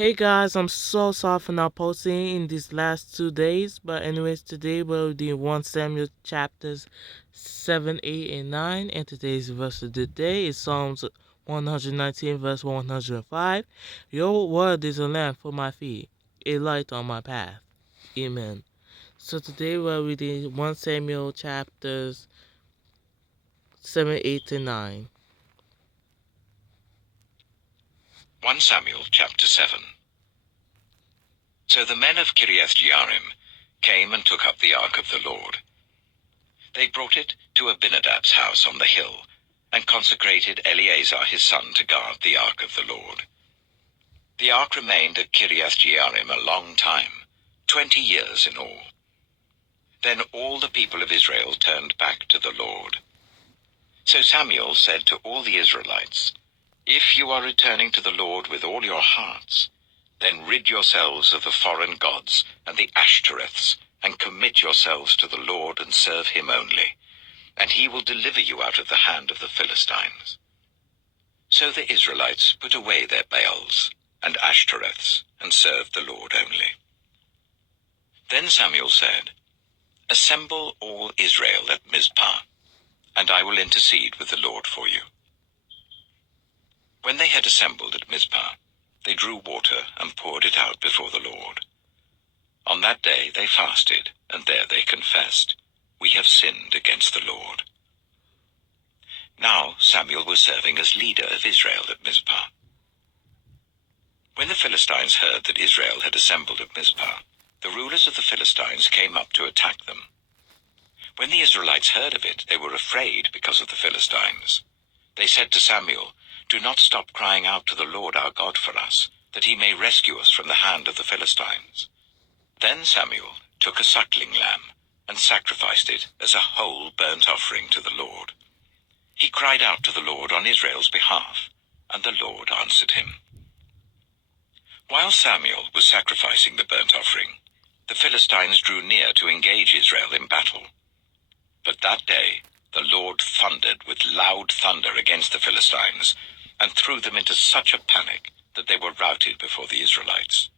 Hey guys, I'm so sorry for not posting in these last 2 days, but anyways, today we'll do 1 Samuel chapters 7, 8, and 9, and today's verse of the day is Psalms 119, verse 105. Your word is a lamp for my feet, a light on my path. Amen. So today we're reading 1 Samuel chapters 7, 8, and 9. 1 Samuel chapter 7. So the men of Kiriath-Jearim came and took up the ark of the Lord. They brought it to Abinadab's house on the hill, and consecrated Eleazar his son to guard the ark of the Lord. The ark remained at Kiriath-Jearim a long time, 20 years in all. Then all the people of Israel turned back to the Lord. So Samuel said to all the Israelites, "If you are returning to the Lord with all your hearts, then rid yourselves of the foreign gods and the Ashtoreths, and commit yourselves to the Lord and serve him only, and he will deliver you out of the hand of the Philistines." So the Israelites put away their Baals and Ashtoreths, and served the Lord only. Then Samuel said, "Assemble all Israel at Mizpah, and I will intercede with the Lord for you." When they had assembled at Mizpah, they drew water and poured it out before the Lord. On that day they fasted, and there they confessed, "We have sinned against the Lord." Now Samuel was serving as leader of Israel at Mizpah. When the Philistines heard that Israel had assembled at Mizpah, the rulers of the Philistines came up to attack them. When the Israelites heard of it, they were afraid because of the Philistines. They said to Samuel, "Do not stop crying out to the Lord our God for us, that he may rescue us from the hand of the Philistines." Then Samuel took a suckling lamb and sacrificed it as a whole burnt offering to the Lord. He cried out to the Lord on Israel's behalf, and the Lord answered him. While Samuel was sacrificing the burnt offering, the Philistines drew near to engage Israel in battle. But that day the Lord thundered with loud thunder against the Philistines, and threw them into such a panic that they were routed before the Israelites.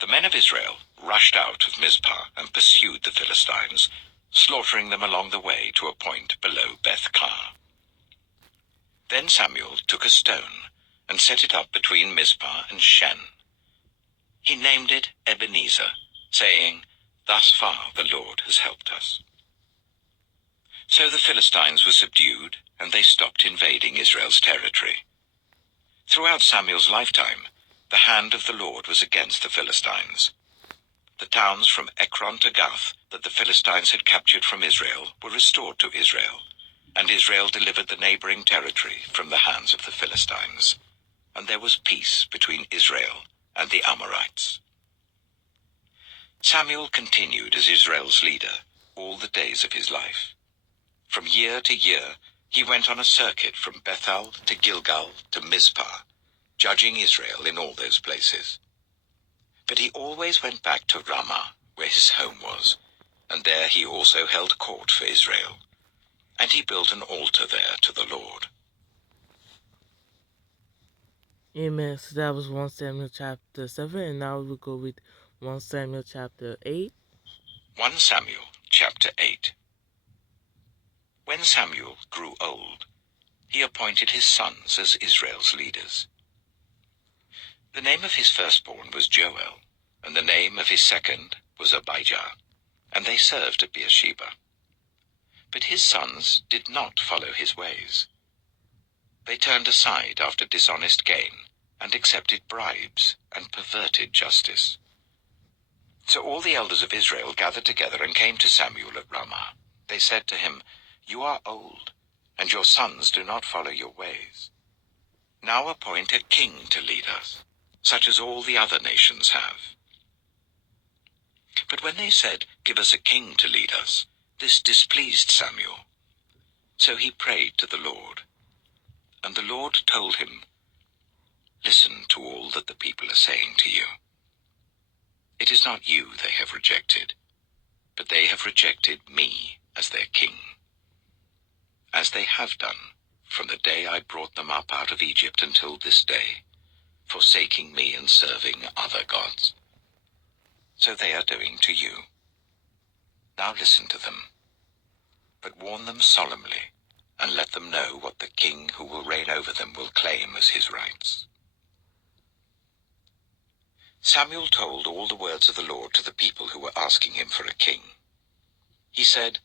The men of Israel rushed out of Mizpah and pursued the Philistines, slaughtering them along the way to a point below Beth-kar. Then Samuel took a stone and set it up between Mizpah and Shen. He named it Ebenezer, saying, "Thus far the Lord has helped us." So the Philistines were subdued, and they stopped invading Israel's territory. Throughout Samuel's lifetime, the hand of the Lord was against the Philistines. The towns from Ekron to Gath that the Philistines had captured from Israel were restored to Israel, and Israel delivered the neighboring territory from the hands of the Philistines, and there was peace between Israel and the Amorites. Samuel continued as Israel's leader all the days of his life. From year to year, he went on a circuit from Bethel to Gilgal to Mizpah, judging Israel in all those places. But he always went back to Ramah, where his home was, and there he also held court for Israel. And he built an altar there to the Lord. Amen. So that was 1 Samuel chapter 7, and now we'll go with 1 Samuel chapter 8. 1 Samuel chapter 8. When Samuel grew old, he appointed his sons as Israel's leaders. The name of his firstborn was Joel, and the name of his second was Abijah, and they served at Beersheba. But his sons did not follow his ways. They turned aside after dishonest gain, and accepted bribes, and perverted justice. So all the elders of Israel gathered together and came to Samuel at Ramah. They said to him, "You are old, and your sons do not follow your ways. Now appoint a king to lead us, such as all the other nations have." But when they said, "Give us a king to lead us," this displeased Samuel. So he prayed to the Lord. And the Lord told him, "Listen to all that the people are saying to you. It is not you they have rejected, but they have rejected me as their king, as they have done from the day I brought them up out of Egypt until this day. forsaking me and serving other gods. So they are doing to you. Now listen to them, but warn them solemnly, and let them know what the king who will reign over them will claim as his rights." Samuel told all the words of the Lord to the people who were asking him for a king. He said,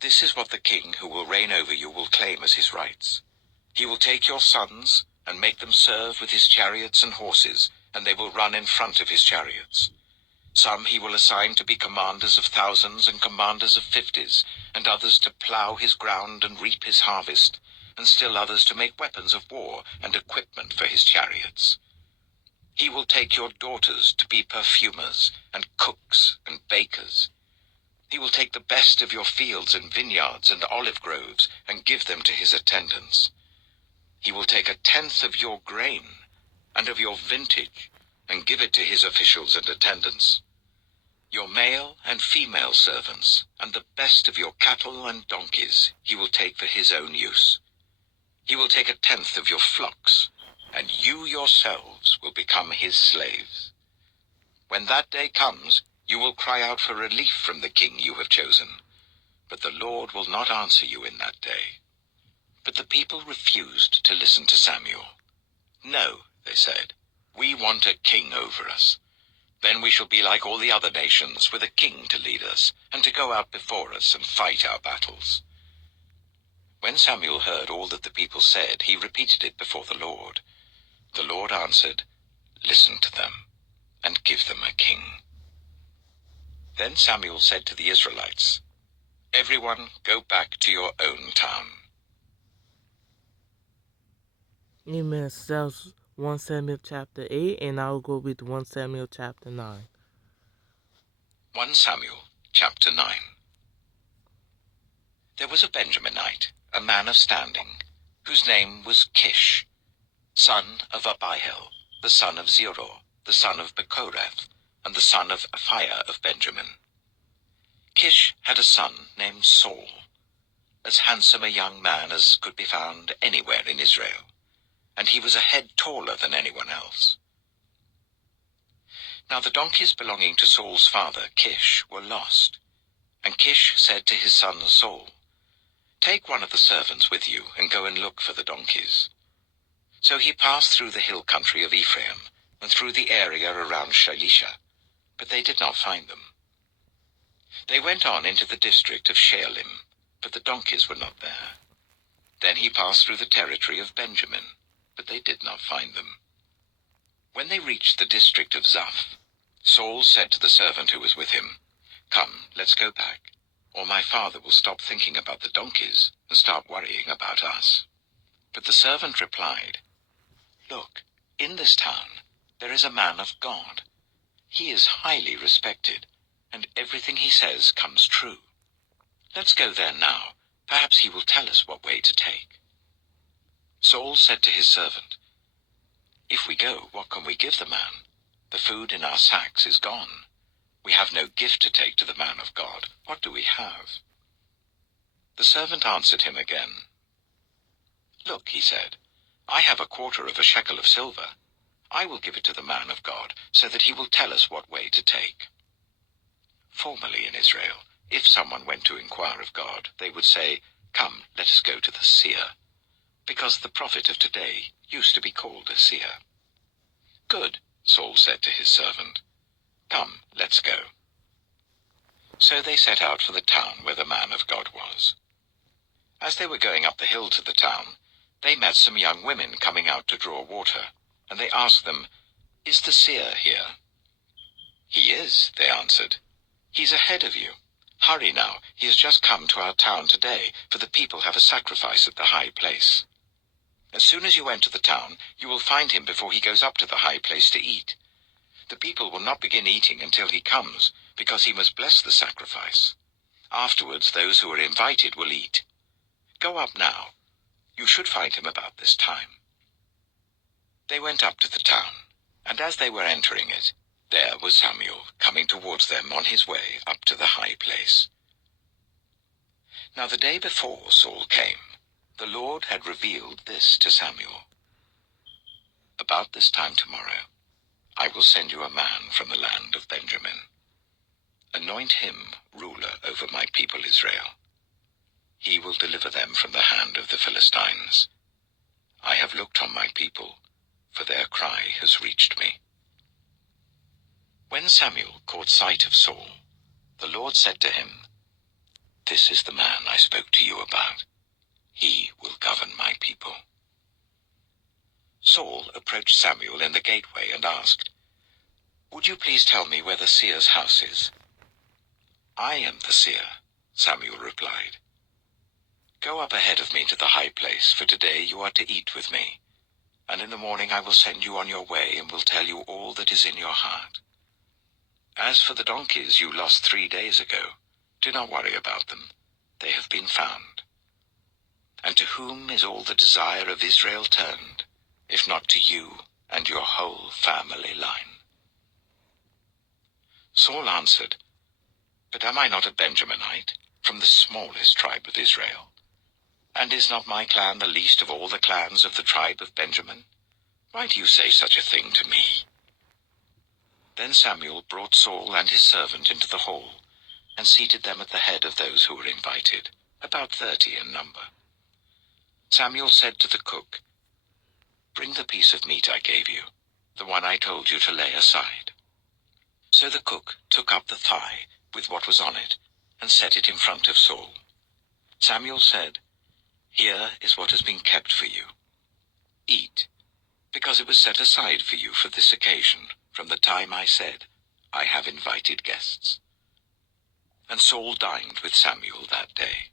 "This is what the king who will reign over you will claim as his rights. He will take your sons and make them serve with his chariots and horses, and they will run in front of his chariots. Some he will assign to be commanders of thousands and commanders of 50s, and others to plow his ground and reap his harvest, and still others to make weapons of war and equipment for his chariots. He will take your daughters to be perfumers and cooks and bakers. He will take the best of your fields and vineyards and olive groves and give them to his attendants. He will take 1/10 of your grain and of your vintage and give it to his officials and attendants. Your male and female servants and the best of your cattle and donkeys he will take for his own use. He will take 1/10 of your flocks, and you yourselves will become his slaves. When that day comes, you will cry out for relief from the king you have chosen, but the Lord will not answer you in that day." But the people refused to listen to Samuel. "No," they said, "we want a king over us. Then we shall be like all the other nations, with a king to lead us, and to go out before us and fight our battles." When Samuel heard all that the people said, he repeated it before the Lord. The Lord answered, "Listen to them, and give them a king." Then Samuel said to the Israelites, "Everyone go back to your own town." Amen. So that was 1 Samuel chapter 8, and I'll go with 1 Samuel chapter 9. 1 Samuel chapter 9. There was a Benjaminite, a man of standing, whose name was Kish, son of Abihail, the son of Zeror, the son of Bechorath, and the son of Aphiah of Benjamin. Kish had a son named Saul, as handsome a young man as could be found anywhere in Israel, and he was a head taller than anyone else. Now the donkeys belonging to Saul's father, Kish, were lost, and Kish said to his son Saul, "Take one of the servants with you and go and look for the donkeys." So he passed through the hill country of Ephraim and through the area around Shalisha, but they did not find them. They went on into the district of Shaalim, but the donkeys were not there. Then he passed through the territory of Benjamin, but they did not find them. When they reached the district of Zaph, Saul said to the servant who was with him, "Come, let's go back, or my father will stop thinking about the donkeys and start worrying about us." But the servant replied, "Look, in this town there is a man of God. He is highly respected, and everything he says comes true. Let's go there now. Perhaps he will tell us what way to take." Saul said to his servant, "If we go, what can we give the man? The food in our sacks is gone. We have no gift to take to the man of God. What do we have?" The servant answered him again. "Look," he said, "I have 1/4 of a shekel of silver. I will give it to the man of God, so that he will tell us what way to take." Formerly in Israel, if someone went to inquire of God, they would say, "Come, let us go to the seer," because the prophet of today used to be called a seer. "Good," Saul said to his servant. "Come, let's go." So they set out for the town where the man of God was. As they were going up the hill to the town, they met some young women coming out to draw water, and they asked them, "Is the seer here?" "He is," they answered. "He's ahead of you. Hurry now, he has just come to our town today, for the people have a sacrifice at the high place. As soon as you enter the town, you will find him before he goes up to the high place to eat. The people will not begin eating until he comes, because he must bless the sacrifice. Afterwards, those who are invited will eat. Go up now. You should find him about this time." They went up to the town, and as they were entering it, there was Samuel coming towards them on his way up to the high place. Now the day before Saul came, the Lord had revealed this to Samuel. About this time tomorrow, I will send you a man from the land of Benjamin. Anoint him ruler over my people Israel. He will deliver them from the hand of the Philistines. I have looked on my people, for their cry has reached me. When Samuel caught sight of Saul, the Lord said to him, "This is the man I spoke to you about. He will govern my people." Saul approached Samuel in the gateway and asked, "Would you please tell me where the seer's house is?" "I am the seer," Samuel replied. "Go up ahead of me to the high place, for today you are to eat with me, and in the morning I will send you on your way and will tell you all that is in your heart. As for the donkeys you lost 3 days ago, do not worry about them. They have been found. And to whom is all the desire of Israel turned, if not to you and your whole family line?" Saul answered, "But am I not a Benjaminite, from the smallest tribe of Israel? And is not my clan the least of all the clans of the tribe of Benjamin? Why do you say such a thing to me?" Then Samuel brought Saul and his servant into the hall, and seated them at the head of those who were invited, about 30 in number. Samuel said to the cook, "Bring the piece of meat I gave you, the one I told you to lay aside." So the cook took up the thigh with what was on it, and set it in front of Saul. Samuel said, "Here is what has been kept for you. Eat, because it was set aside for you for this occasion, from the time I said, 'I have invited guests.'" And Saul dined with Samuel that day.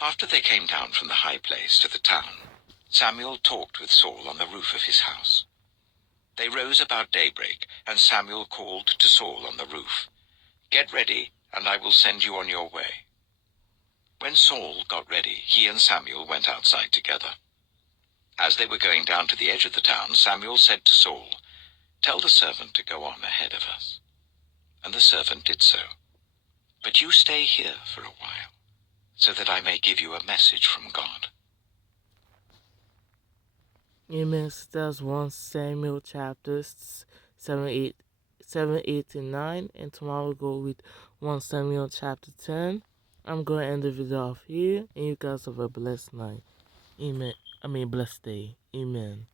After they came down from the high place to the town, Samuel talked with Saul on the roof of his house. They rose about daybreak, and Samuel called to Saul on the roof, "Get ready, and I will send you on your way." When Saul got ready, he and Samuel went outside together. As they were going down to the edge of the town, Samuel said to Saul, "Tell the servant to go on ahead of us." And the servant did so. "But you stay here for a while, so that I may give you a message from God." Amen. So that's 1 Samuel chapters 7, 8, and 9. And tomorrow we'll go with 1 Samuel chapter 10. I'm going to end the video off here. And you guys have a blessed night. Amen. Blessed day. Amen.